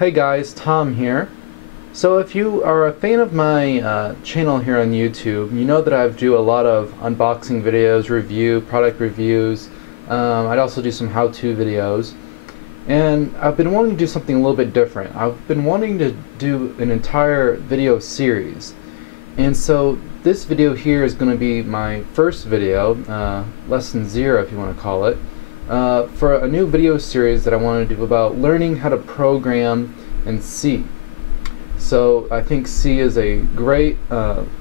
Hey guys, Tom here. So if you are a fan of my channel here on YouTube, you know that I do a lot of unboxing videos, product reviews. I'd also do some how-to videos. And I've been wanting to do something a little bit different. I've been wanting to do an entire video series. And so this video here is going to be my first video, lesson 0 if you want to call it, for a new video series that I want to do about learning how to program in C. So I think C is a great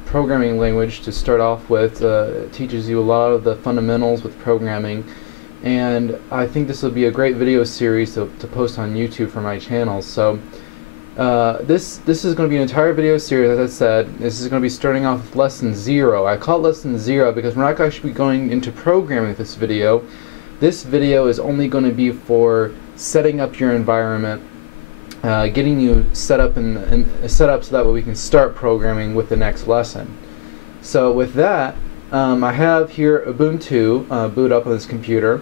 programming language to start off with. It teaches you a lot of the fundamentals with programming, and I think this will be a great video series to post on YouTube for my channel. So this is going to be an entire video series. As I said, this is going to be starting off with lesson 0. I call it lesson 0 because we're not going to be going into programming with this video. This video is only going to be for setting up your environment, getting you set up set up so that way we can start programming with the next lesson. So with that, I have here Ubuntu boot up on this computer,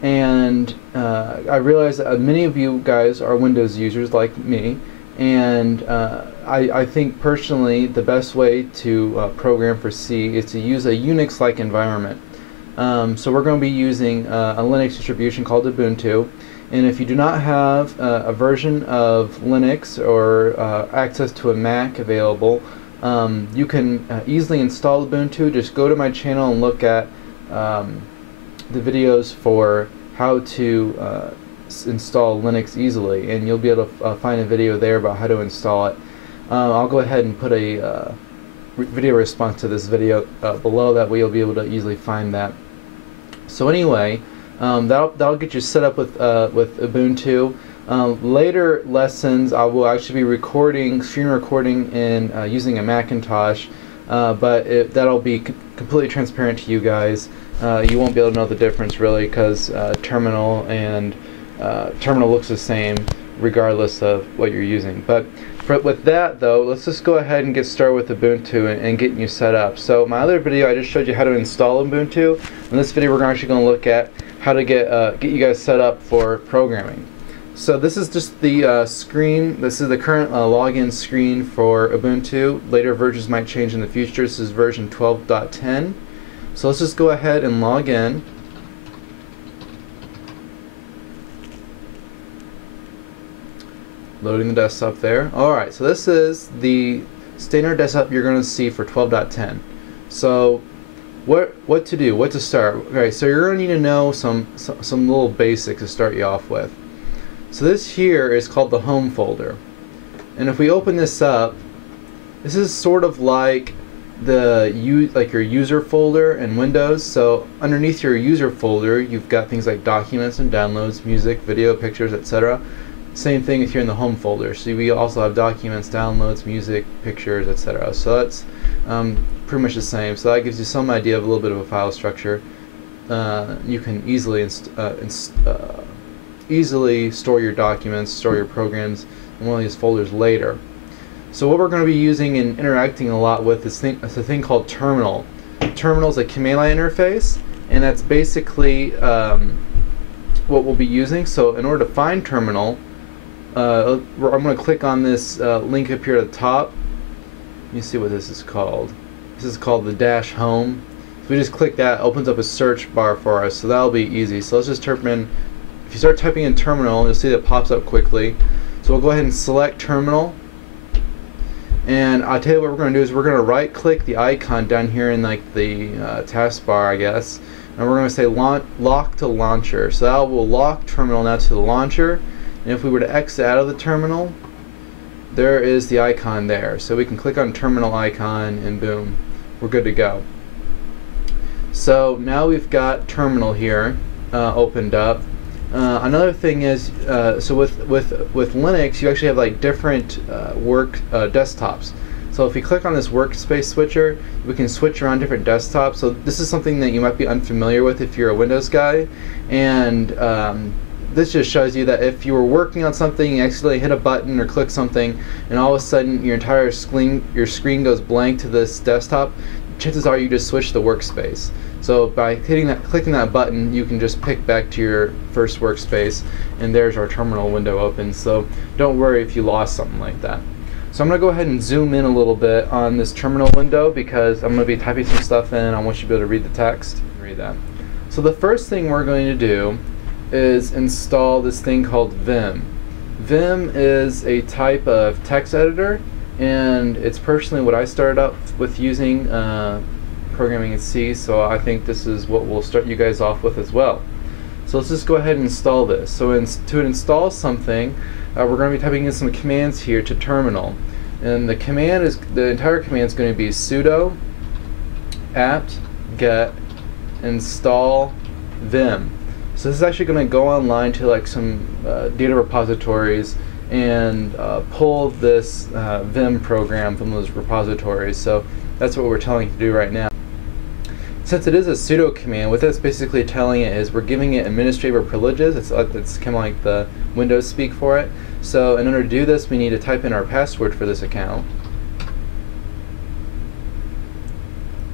and I realize that many of you guys are Windows users like me, and I think personally the best way to program for C is to use a Unix-like environment. So we're going to be using a Linux distribution called Ubuntu, and if you do not have a version of Linux or access to a Mac available, you can easily install Ubuntu. Just go to my channel and look at the videos for how to install Linux easily, and you'll be able to find a video there about how to install it. I'll go ahead and put a video response to this video below, that way you'll be able to easily find that. So anyway, that'll get you set up with Ubuntu. Later lessons I will actually be screen recording in using a Macintosh, but that'll be completely transparent to you guys. You won't be able to know the difference really, because Terminal looks the same regardless of what you're using. But with that though, let's just go ahead and get started with Ubuntu and getting you set up. So my other video, I just showed you how to install Ubuntu. In this video, we're actually going to look at how to get you guys set up for programming. So this is just the screen. This is the current login screen for Ubuntu. Later versions might change in the future. This is version 12.10. So let's just go ahead and log in. Loading the desktop there. Alright, so this is the standard desktop you're going to see for 12.10. So what to do, what to start. Okay, so you're going to need to know some little basics to start you off with. So this here is called the home folder, and if we open this up, this is sort of like your user folder in Windows. So underneath your user folder, you've got things like documents and downloads, music, video, pictures, etc. Same thing if you're in the home folder. So we also have documents, downloads, music, pictures, etc. So that's pretty much the same. So that gives you some idea of a little bit of a file structure. You can easily easily store your documents, store your programs in one of these folders later. So what we're going to be using and interacting a lot with is a thing called Terminal. Terminal is a command line interface, and that's basically what we'll be using. So in order to find Terminal, I'm going to click on this link up here at the top. Let me see what this is called. This is called the dash home. If we just click that, it opens up a search bar for us, so that'll be easy. So let's just type in, if you start typing in Terminal, you'll see that it pops up quickly. So we'll go ahead and select Terminal, and I'll tell you what we're going to do is we're going to right click the icon down here in like the taskbar, I guess, and we're going to say lock to launcher. So that will lock Terminal now to the launcher. And if we were to exit out of the Terminal, there is the icon there. So we can click on Terminal icon and boom, we're good to go. So now we've got Terminal here opened up. Another thing is, so with Linux, you actually have like different desktops. So if we click on this workspace switcher, we can switch around different desktops. So this is something that you might be unfamiliar with if you're a Windows guy, and this just shows you that if you were working on something, you accidentally hit a button or click something, and all of a sudden your entire screen goes blank to this desktop, chances are you just switched the workspace. So by clicking that button, you can just pick back to your first workspace, and there's our terminal window open. So don't worry if you lost something like that. So I'm going to go ahead and zoom in a little bit on this terminal window because I'm going to be typing some stuff in. I want you to be able to read the text. Read that. So the first thing we're going to do is install this thing called Vim. Vim is a type of text editor, and it's personally what I started out with using programming in C, so I think this is what we'll start you guys off with as well. So let's just go ahead and install this. So to install something, we're going to be typing in some commands here to terminal. And the entire command is going to be sudo apt get install vim. So this is actually going to go online to like some data repositories and pull this Vim program from those repositories. So that's what we're telling it to do right now. Since it is a sudo command, what that's basically telling it is we're giving it administrator privileges. It's kind of like the Windows speak for it. So in order to do this, we need to type in our password for this account.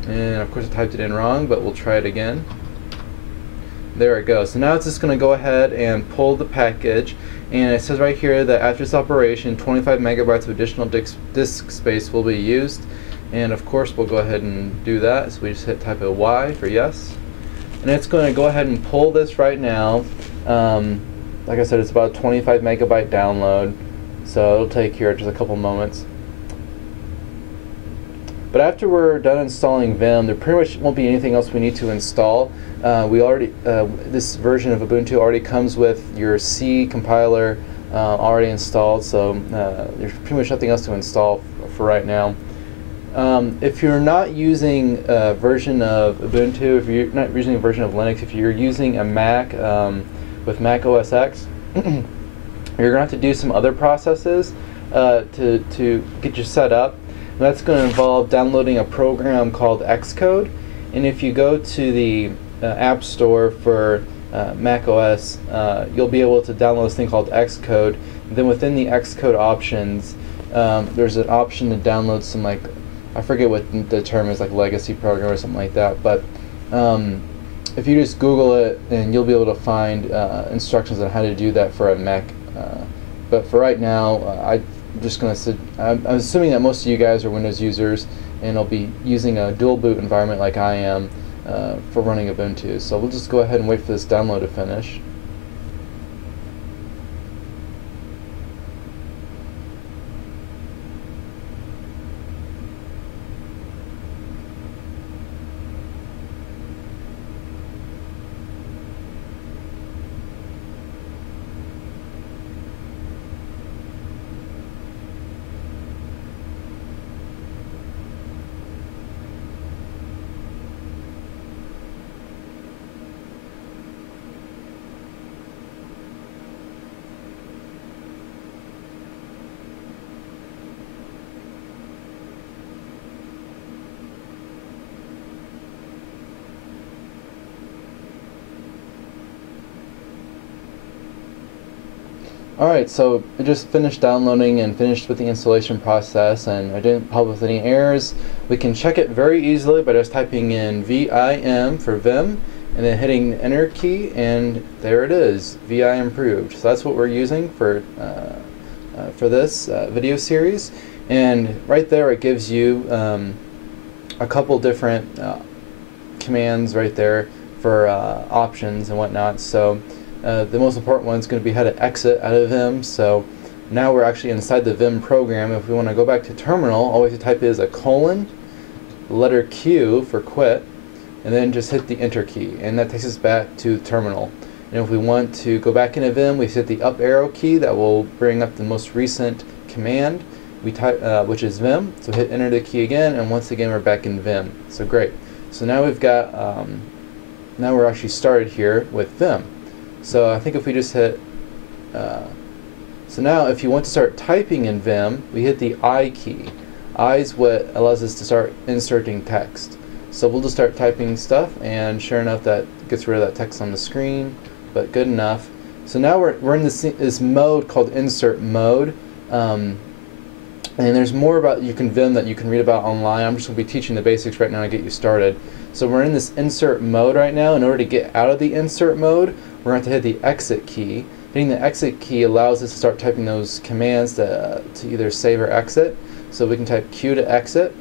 And of course I typed it in wrong, but we'll try it again. There it goes. So now it's just going to go ahead and pull the package, and it says right here that after this operation 25 megabytes of additional disk space will be used, and of course we'll go ahead and do that. So we just type a Y for yes, and it's going to go ahead and pull this right now. Like I said, it's about a 25 megabyte download, so it'll take here just a couple moments. But after we're done installing Vim, there pretty much won't be anything else we need to install. This version of Ubuntu already comes with your C compiler already installed, so there's pretty much nothing else to install for right now. If you're not using a version of Ubuntu, if you're not using a version of Linux, if you're using a Mac with Mac OS X, you're going to have to do some other processes to get you set up. And that's going to involve downloading a program called Xcode. And if you go to the App Store for Mac OS, you'll be able to download this thing called Xcode. And then within the Xcode options, there's an option to download some, like, I forget what the term is, like legacy program or something like that. But if you just Google it, then you'll be able to find instructions on how to do that for a Mac. But for right now, I'm assuming that most of you guys are Windows users, and will be using a dual boot environment like I am for running Ubuntu. So we'll just go ahead and wait for this download to finish. Alright, so it just finished downloading and finished with the installation process, and I didn't pop up with any errors. We can check it very easily by just typing in VIM for Vim and then hitting the enter key, and there it is, VI improved. So that's what we're using for this video series, and right there it gives you a couple different commands right there for options and whatnot. So the most important one is going to be how to exit out of Vim. So now we're actually inside the Vim program. If we want to go back to terminal, all we have to type is a colon, letter Q for quit, and then just hit the enter key, and that takes us back to terminal. And if we want to go back into Vim, we hit the up arrow key. That will bring up the most recent command we type, which is Vim. So hit enter the key again, and once again we're back in Vim. So great. So now we've got now we're actually started here with Vim. So I think if we just hit, so now if you want to start typing in Vim, we hit the I key. I is what allows us to start inserting text. So we'll just start typing stuff, and sure enough that gets rid of that text on the screen, but good enough. So now we're in this mode called insert mode. And there's more about Vim that you can read about online. I'm just going to be teaching the basics right now to get you started. So we're in this insert mode right now. In order to get out of the insert mode, we're going to have to hit the exit key. Hitting the exit key allows us to start typing those commands to either save or exit. So we can type Q to exit.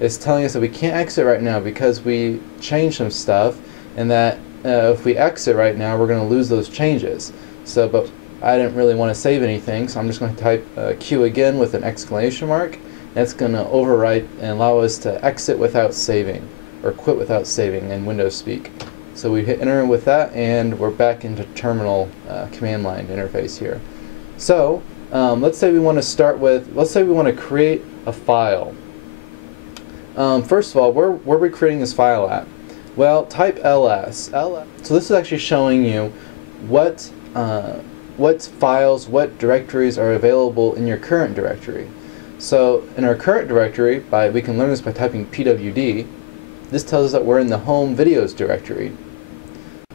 It's telling us that we can't exit right now because we changed some stuff, and that if we exit right now, we're going to lose those changes. But I didn't really want to save anything, so I'm just going to type Q again with an exclamation mark. That's going to overwrite and allow us to exit without saving, or quit without saving in Windows speak. So we hit enter with that, and we're back into terminal command line interface here. So let's say we want to create a file. First of all, where are we creating this file at? Well, type ls. So this is actually showing you what files, what directories are available in your current directory. So in our current directory, we can learn this by typing pwd. This tells us that we're in the home videos directory.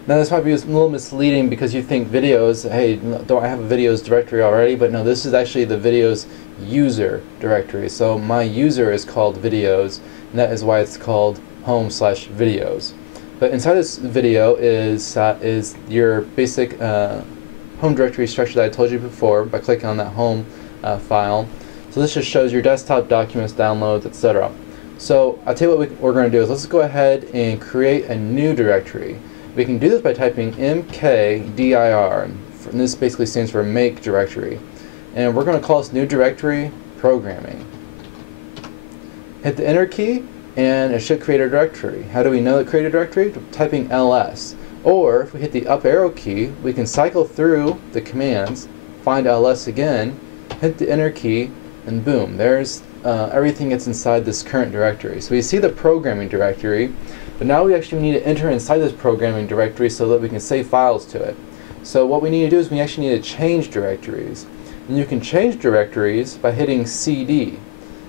Now this might be a little misleading because you think videos, hey, don't I have a videos directory already? But no, this is actually the videos user directory. So my user is called videos, and that is why it's called home/videos. But inside this video is your basic home directory structure that I told you before by clicking on that home file. So this just shows your desktop documents, downloads, etc. So I'll tell you what we're going to do is let's go ahead and create a new directory. We can do this by typing mkdir, and this basically stands for make directory. And we're going to call this new directory programming. Hit the enter key, and it should create a directory. How do we know it created a directory? Typing ls. Or if we hit the up arrow key, we can cycle through the commands, find ls again, hit the enter key, and boom, there's everything that's inside this current directory. So we see the programming directory, but now we actually need to enter inside this programming directory so that we can save files to it. So what we need to do is we actually need to change directories. And you can change directories by hitting CD.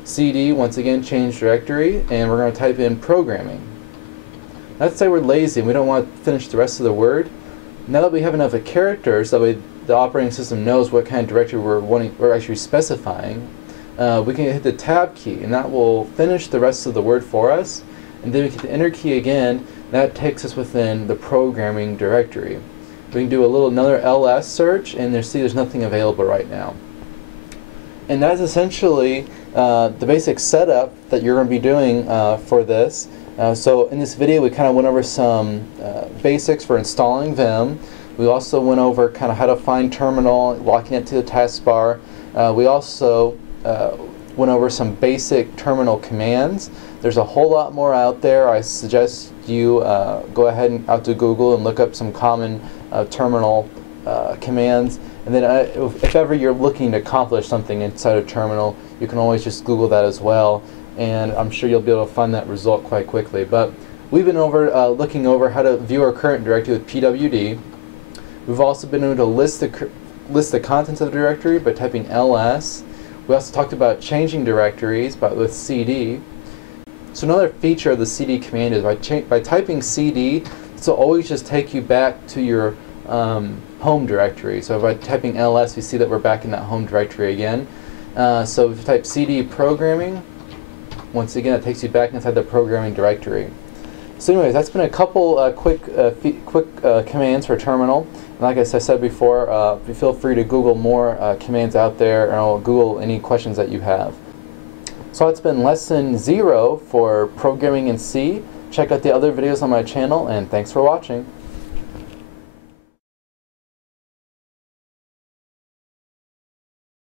CD, once again, change directory, and we're going to type in programming. Let's say we're lazy and we don't want to finish the rest of the word. Now that we have enough of characters, that way the operating system knows what kind of directory we're actually specifying, we can hit the tab key, and that will finish the rest of the word for us. And then we hit the enter key again. That takes us within the programming directory. We can do another ls search, and there's nothing available right now. And that's essentially the basic setup that you're going to be doing for this. So in this video we kind of went over some basics for installing Vim. We also went over kind of how to find terminal, locking it to the taskbar. We also went over some basic terminal commands. There's a whole lot more out there. I suggest you go ahead and out to Google and look up some common terminal commands. And then if ever you're looking to accomplish something inside a terminal, you can always just Google that as well, and I'm sure you'll be able to find that result quite quickly. But we've been looking over how to view our current directory with pwd. We've also been able to list the contents of the directory by typing ls. We also talked about changing directories with cd. So another feature of the cd command is by typing cd, this will always just take you back to your home directory. So by typing ls, we see that we're back in that home directory again. So if you type cd programming, once again it takes you back inside the programming directory. So anyways, that's been a couple quick commands for terminal. And like I said before, feel free to Google more commands out there, and I'll Google any questions that you have. So it's been lesson 0 for programming in C. Check out the other videos on my channel, and thanks for watching.